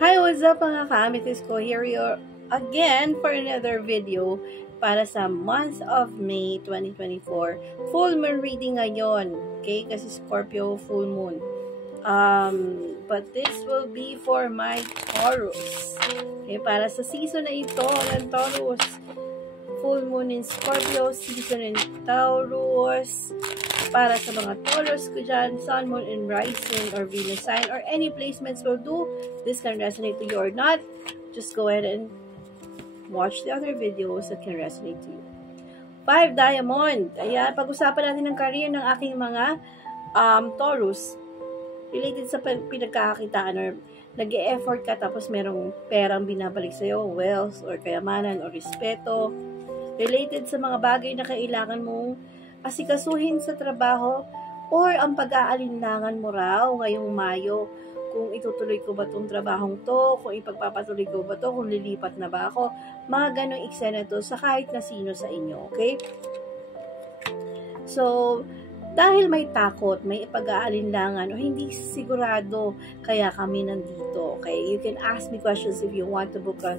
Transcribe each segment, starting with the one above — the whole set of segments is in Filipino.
Hi, what's up mga ka-amethyst ko? Here we are again for another video para sa month of May 2024. Full moon reading ngayon. Okay? Kasi Scorpio full moon. But this will be for my Taurus. Okay? Para sa season na ito ng Taurus. Full moon in Scorpio, season in Taurus. Para sa mga Taurus ko dyan, Sun, Moon, and Rising, or Venus sign, or any placements will do. This can resonate to you or not. Just go ahead and watch the other videos that can resonate to you. 5 Diamond. Ayan, pag-usapan natin ng career ng aking mga Taurus. Related sa pinagkakakitaan or nag-e-effort ka tapos merong perang binabalik sa'yo, wealth, or kayamanan, or respeto. Related sa mga bagay na kailangan mong asikasuhin sa trabaho or ang pag-aalinlangan mo raw ngayong Mayo. Kung itutuloy ko ba itong trabahong to, kung ipagpapatuloy ko ba to, kung lilipat na ba ako. Mga ganong eksena to sa kahit na sino sa inyo. Okay? So, dahil may takot, may pag-aalinlangan, o hindi sigurado, kaya kami nandito. Okay? You can ask me questions if you want to book a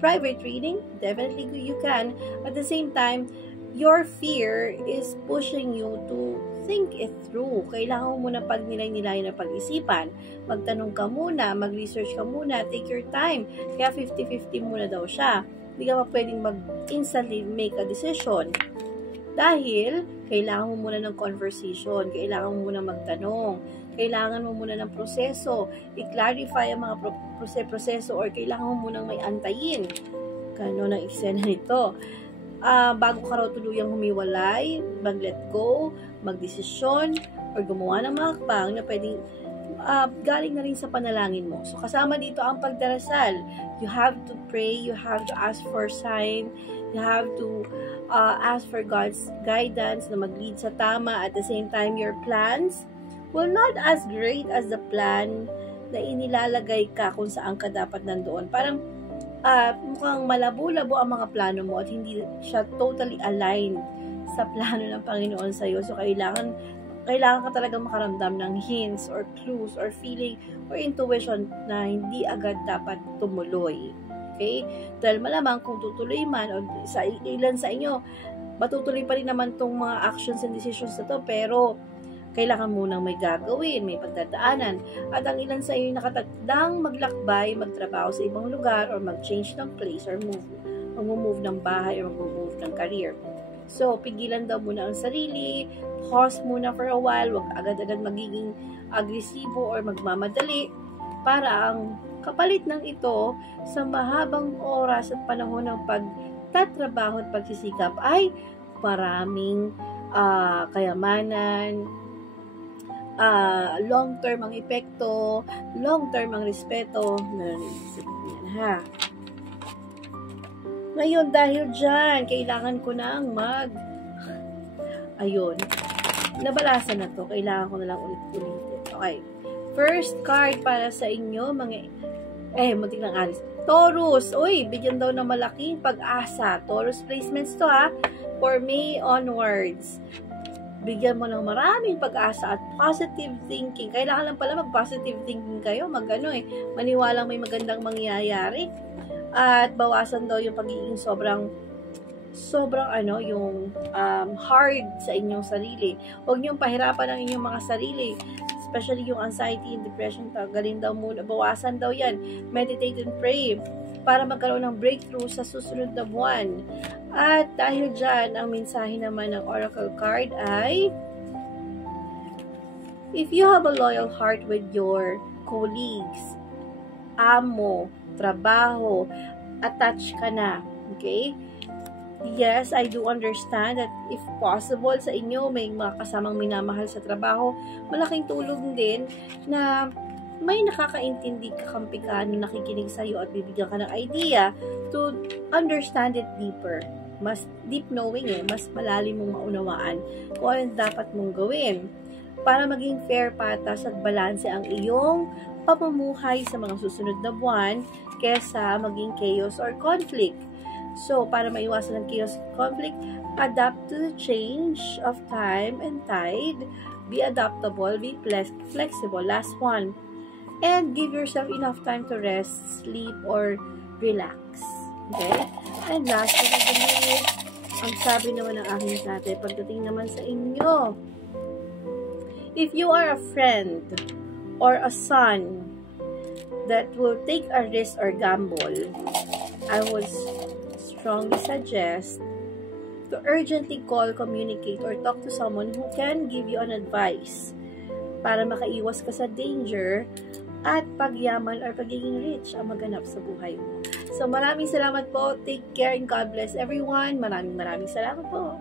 private reading. Definitely you can. At the same time, your fear is pushing you to think it through. Kailangan mo muna pag-nilay-nilay na pag-isipan. Magtanong ka muna, mag-research ka muna, take your time. Kaya 50-50 muna daw siya. Hindi ka pa pwedeng instantly make a decision. Dahil, kailangan mo muna ng conversation, kailangan mo muna magtanong, kailangan mo muna ng proseso, i-clarify ang mga proseso or kailangan mo muna may antayin. Gano'n ang eksena nito. Bago ka raw tuluyang humiwalay, mag-let go, magdesisyon, or gumawa ng mga hakbang na pwedeng galing na rin sa panalangin mo. So, kasama dito ang pagdarasal. You have to pray, you have to ask for sign, you have to ask for God's guidance na mag-lead sa tama. At the same time, your plans will not as great as the plan na inilalagay ka kung saan ka dapat nandoon. Parang mukhang malabo-labo ang mga plano mo at hindi siya totally aligned sa plano ng Panginoon sa iyo. So, kailangan ka talagang makaramdam ng hints or clues or feeling or intuition na hindi agad dapat tumuloy. Okay? Dahil malamang kung tutuloy man o sa ilan sa inyo, matutuloy pa rin naman tong mga actions and decisions na to, pero kailangan munang may gagawin, may pagdadaanan. At ang ilan sa inyo nakatakdang maglakbay, magtrabaho sa ibang lugar, or mag-change ng place, or mag-move ng bahay, or mag-move ng career. So, pigilan daw muna ang sarili, pause muna for a while, wag agad-agad magiging agresibo or magmamadali, para ang kapalit ng ito sa mahabang oras at panahon ng pagtatrabaho at pagsisikap ay maraming kayamanan, long-term ang epekto, long-term ang respeto. Yan, ha? Ngayon, dahil dyan, kailangan ko nang ayun, nabalasan na to. Kailangan ko na lang ulit-ulitin. Okay. First card para sa inyo, muntik lang alis. Taurus. Uy, bigyan daw ng malaking pag-asa. Taurus placements to, ha? For May onwards. Bigyan mo ng maraming pag-asa at positive thinking. Kailangan lang pala mag-positive thinking kayo. Maniwalang may magandang mangyayari. At bawasan daw yung pagiging sobrang yung hard sa inyong sarili. Huwag niyong pahirapan ang inyong mga sarili. Especially yung anxiety and depression. Tanggalin daw muna. Bawasan daw yan. Meditate and pray para magkaroon ng breakthrough sa susunod na buwan. At dahil dyan, ang mensahe naman ng Oracle card ay, if you have a loyal heart with your colleagues, amo, trabaho, attached ka na. Okay? Yes, I do understand that if possible sa inyo, may mga kasamang minamahal sa trabaho, malaking tulong din na may nakakaintindi kakampi ka na nakikinig sa iyo at bibigyan ka ng idea to understand it deeper. Mas deep knowing mas malalim mong maunawaan kung ano dapat mong gawin para maging fair, patas at balanse ang iyong pamumuhay sa mga susunod na buwan kesa maging chaos or conflict. So, para maiwasan ng chaos conflict, adapt to the change of time and tide. Be adaptable, be flexible. Last one. And give yourself enough time to rest, sleep, or relax. Okay? And last but not the least, ang sabi naman ng aking tate, pagdating naman sa inyo, if you are a friend or a son that will take a risk or gamble, I would strongly suggest to urgently call, communicate, or talk to someone who can give you an advice para makaiwas ka sa danger at pagyaman or pagiging rich ang maganap sa buhay mo. So, maraming salamat po. Take care and God bless everyone. Maraming salamat po.